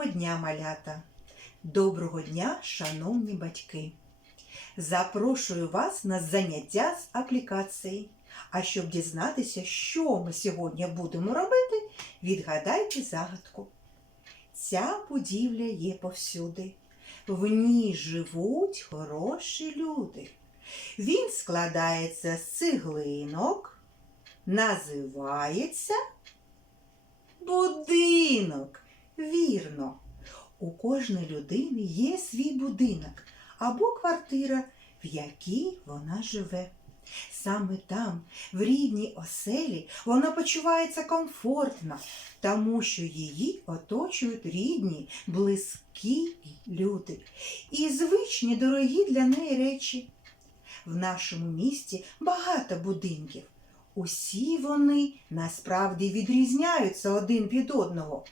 Доброго дня, малята! Доброго дня, шановні батьки! Запрошую вас на заняття з аплікації. А щоб дізнатися, що ми сьогодні будемо робити, відгадайте загадку. Ця будівля є повсюди. В ній живуть хороші люди. Він складається з цеглинок, називається будинок. Вірно, у кожної людини є свій будинок або квартира, в якій вона живе. Саме там, в рідній оселі, вона почувається комфортно, тому що її оточують рідні, близькі люди і звичні дорогі для неї речі. В нашому місті багато будинків. Усі вони насправді відрізняються один від одного.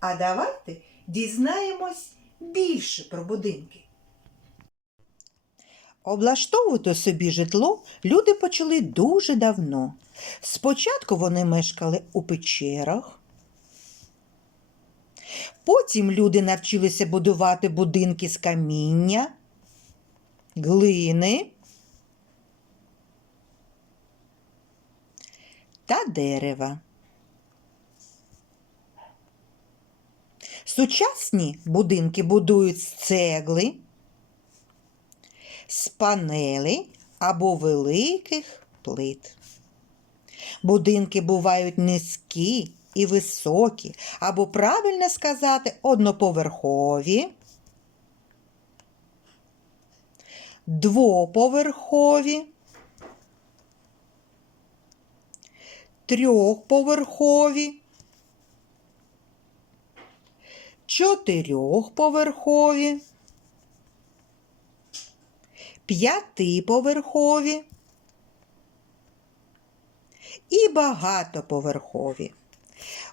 А давайте дізнаємось більше про будинки. Облаштовувати собі житло люди почали дуже давно. Спочатку вони мешкали у печерах. Потім люди навчилися будувати будинки з каміння, глини та дерева. Сучасні будинки будують з цегли, з панелей або великих плит. Будинки бувають низькі і високі, або правильно сказати, одноповерхові, двоповерхові, трьохповерхові, чотирьохповерхові, п'ятиповерхові і багатоповерхові.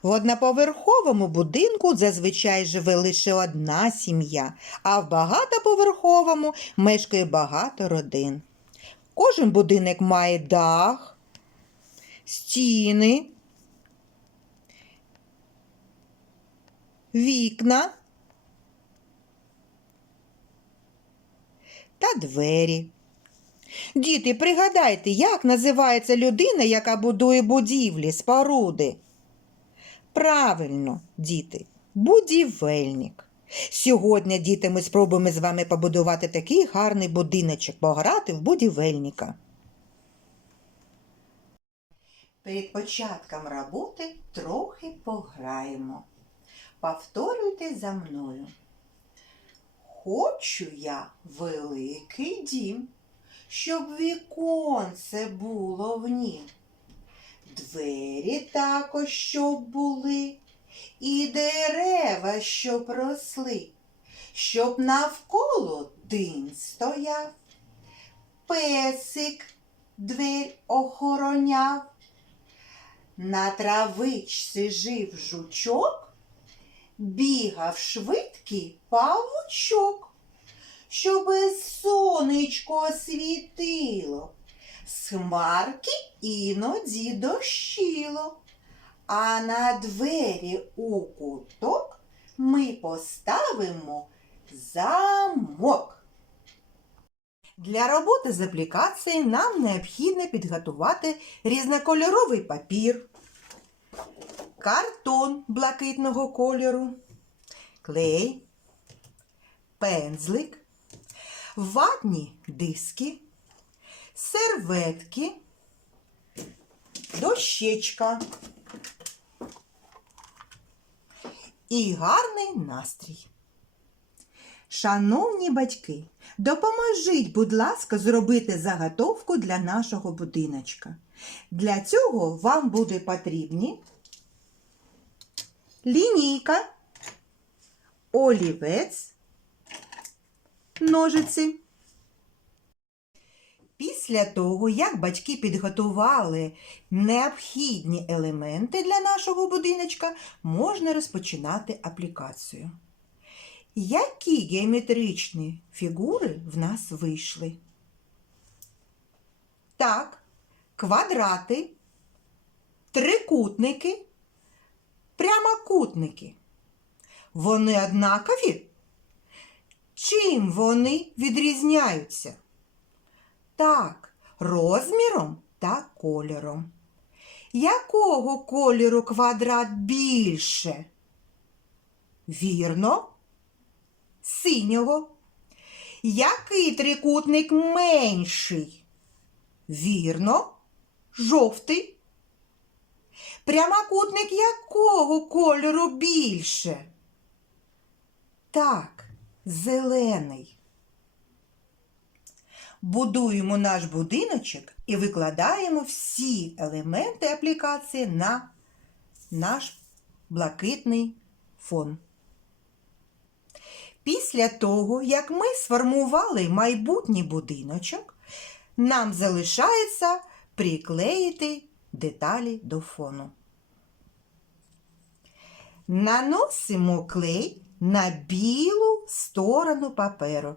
В одноповерховому будинку зазвичай живе лише одна сім'я, а в багатоповерховому мешкає багато родин. Кожен будинок має дах, стіни, вікна та двері. Діти, пригадайте, як називається людина, яка будує будівлі, споруди? Правильно, діти, будівельник. Сьогодні, діти, ми спробуємо з вами побудувати такий гарний будиночок, пограти в будівельника. Перед початком роботи трохи пограємо. Повторюйте за мною. Хочу я великий дім, щоб віконце було в нім. Двері також щоб були, і дерева, щоб росли, щоб навколо дим стояв, песик дверь охороняв. На травичці жив жучок, бігав швидкий павучок, щоби сонечко світило, з іноді дощило, а на двері у куток ми поставимо замок. Для роботи з аплікацією нам необхідно підготувати різнокольоровий папір, картон блакитного кольору, клей, пензлик, ватні диски, серветки, дощечка. І гарний настрій. Шановні батьки, допоможіть, будь ласка, зробити заготовку для нашого будиночка. Для цього вам буде потрібні лінійка, олівець, ножиці. Після того, як батьки підготували необхідні елементи для нашого будиночка, можна розпочинати аплікацію. Які геометричні фігури в нас вийшли? Так, квадрати, трикутники, прямокутники. Вони однакові? Чим вони відрізняються? Так, розміром та кольором. Якого кольору квадрат більше? Вірно, синього. Який трикутник менший? Вірно, жовтий. Прямокутник якого кольору більше? Так, зелений. Будуємо наш будиночок і викладаємо всі елементи аплікації на наш блакитний фон. Після того, як ми сформували майбутній будиночок, нам залишається приклеїти деталі до фону. Наносимо клей на білу сторону паперу.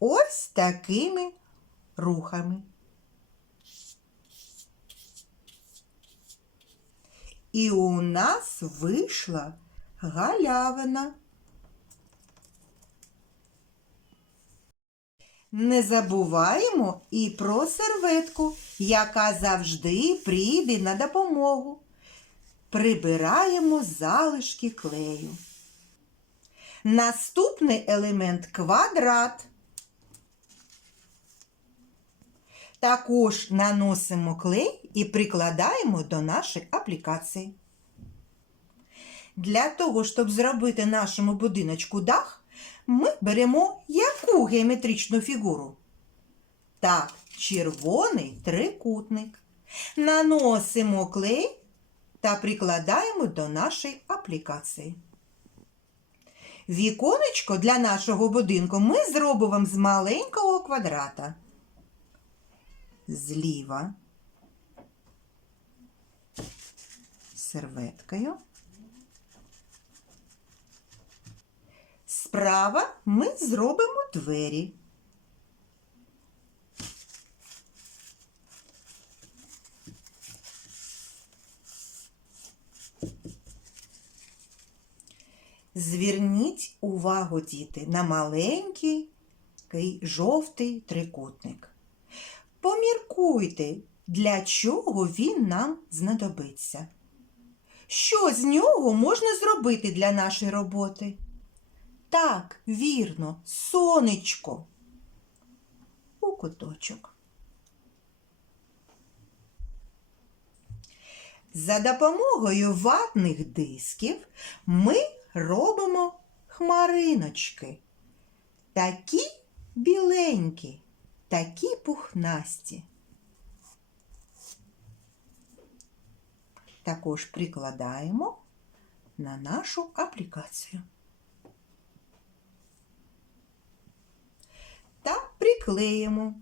Ось такими рухами. І у нас вийшла галявина. Не забуваємо і про серветку, яка завжди прийде на допомогу. Прибираємо залишки клею. Наступний елемент квадрат. Також наносимо клей і прикладаємо до нашої аплікації. Для того, щоб зробити нашому будиночку дах, ми беремо яку геометричну фігуру? Так, червоний трикутник. Наносимо клей та прикладаємо до нашої аплікації. Віконечко для нашого будинку ми зробимо з маленького квадрата. Зліва серветкою. Справа ми зробимо двері. Зверніть увагу, діти, на маленький жовтий трикутник. Поміркуйте, для чого він нам знадобиться. Що з нього можна зробити для нашої роботи? Так, вірно, сонечко. У куточок. За допомогою ватних дисків ми робимо хмариночки. Такі біленькі, такі пухнасті. Також прикладаємо на нашу аплікацію. Та приклеїмо.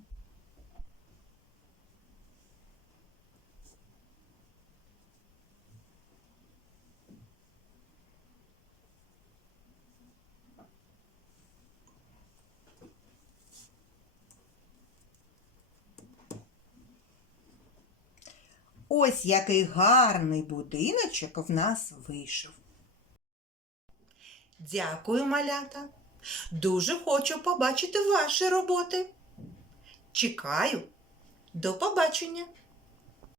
Ось який гарний будиночок в нас вийшов. Дякую, малята. Дуже хочу побачити ваші роботи. Чекаю. До побачення!